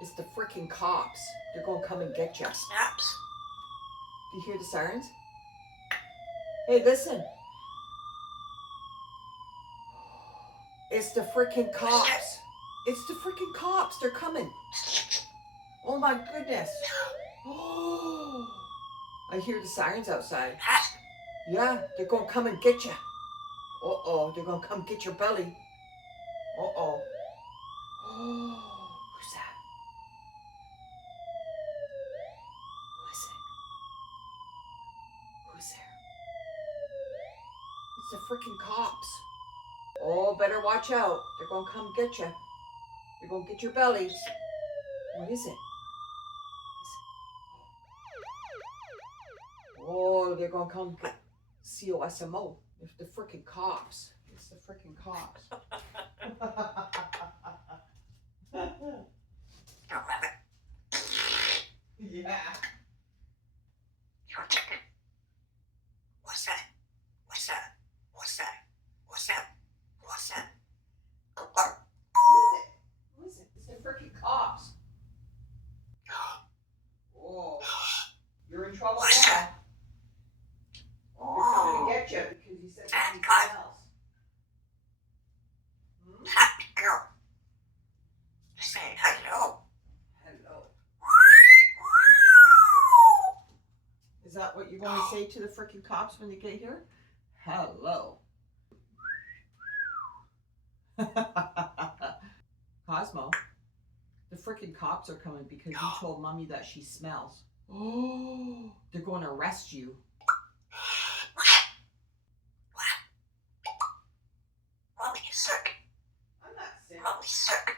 It's the freaking cops. They're gonna come and get you. Snaps. Do you hear the sirens? Hey, listen. It's the freaking cops. It's the freaking cops. They're coming. Oh my goodness. Oh, I hear the sirens outside. Yeah, they're gonna come and get you. Uh-oh, they're gonna come get your belly. Uh-oh. Oh, who's that? Who is it? Who's there? It's the freaking cops. Oh, better watch out. They're gonna come get you. They're gonna get your belly. What is it? Oh, they're gonna come get COSMO. It's the freaking cops. It's the freaking cops. Yeah. What's that? What's that? What's that? What's that? What's that? Who is it? Who is it? It's the freaking cops. Oh, you're in trouble What's now. that? They're coming to get you because you said something God. else. Hmm? Happy girl. Saying hello. Hello. Is that what you're going to say to the freaking cops when they get here? Hello. Cosmo, the freaking cops are coming because you told Mommy that she smells. Oh, they're going to arrest you. Mommy is sick. I'm not sick. Mommy's sick.